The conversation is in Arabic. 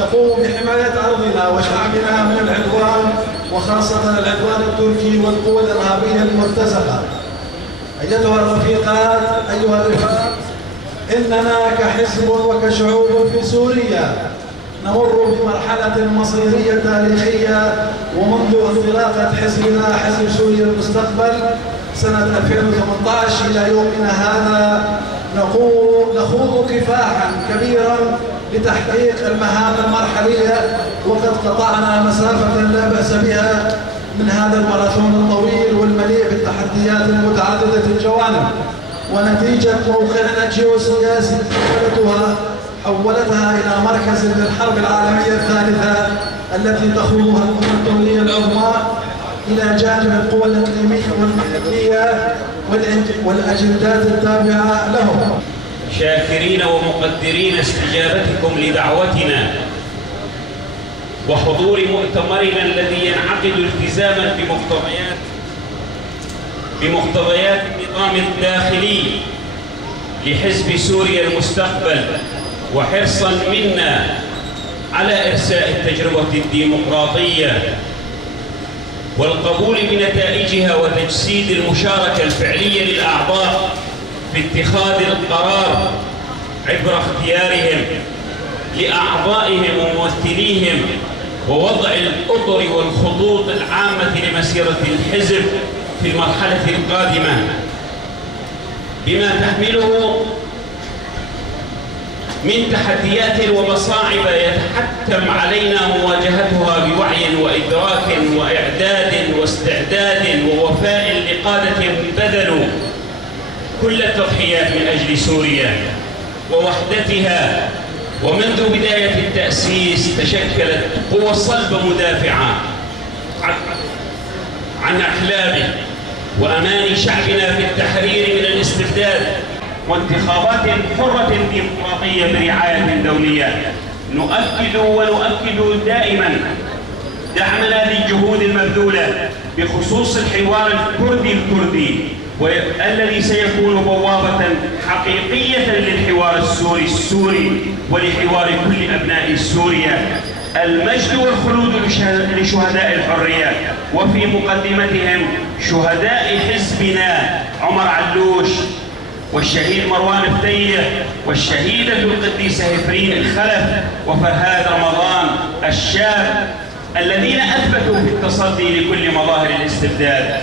تقوم بحماية أرضنا وشعبنا من العدوان، وخاصة العدوان التركي والقوى الإرهابية المرتزقة. أيتها الرفيقات، أيها الرفاق، إننا كحزب وكشعوب في سوريا نمر بمرحلة مصيرية تاريخية، ومنذ انطلاقة حزبنا حزب سوريا المستقبل سنة 2018 إلى يومنا هذا نخوض كفاحا كبيرا لتحقيق المهام المرحلية، وقد قطعنا مسافة لا بأس بها من هذا الماراثون الطويل والمليء بالتحديات المتعددة الجوانب. ونتيجة موقعنا الجيوسياسي حولتها إلى مركز للحرب العالمية الثالثة التي تخوضها القوى الدولية العظمى إلى جانب القوى الإقليمية والمحلية والأجندات التابعة لهم. شاكرين ومقدرين استجابتكم لدعوتنا وحضور مؤتمرنا الذي ينعقد التزاما بمقتضيات النظام الداخلي لحزب سوريا المستقبل، وحرصا منا على إرساء التجربة الديمقراطية والقبول بنتائجها وتجسيد المشاركة الفعلية للأعضاء في اتخاذ القرار عبر اختيارهم لأعضائهم وممثليهم، ووضع الأطر والخطوط العامة لمسيرة الحزب في المرحلة القادمة بما تحمله من تحديات ومصاعب يتحتم علينا مواجهتها بوعي وإدراك وإعداد واستعداد ووفاء لقادة بذلوا كل التضحيات من أجل سوريا ووحدتها. ومنذ بداية التأسيس تشكلت قوى صلبة مدافعة عن أحلامه وأمان شعبنا في التحرير من الاستبداد، وانتخابات حرة ديمقراطية برعاية دولية. ونؤكد دائما دعمنا للجهود المبذولة بخصوص الحوار الكردي الذي سيكون بوابة حقيقية للحوار السوري ولحوار كل أبناء سوريا. المجد والخلود لشهداء الحرية، وفي مقدمتهم شهداء حزبنا عمر علوش والشهيد مروان فتيه والشهيدة القديسة هفرين الخلف وفرهاد رمضان الشاب، الذين أثبتوا في التصدي لكل مظاهر الاستبداد.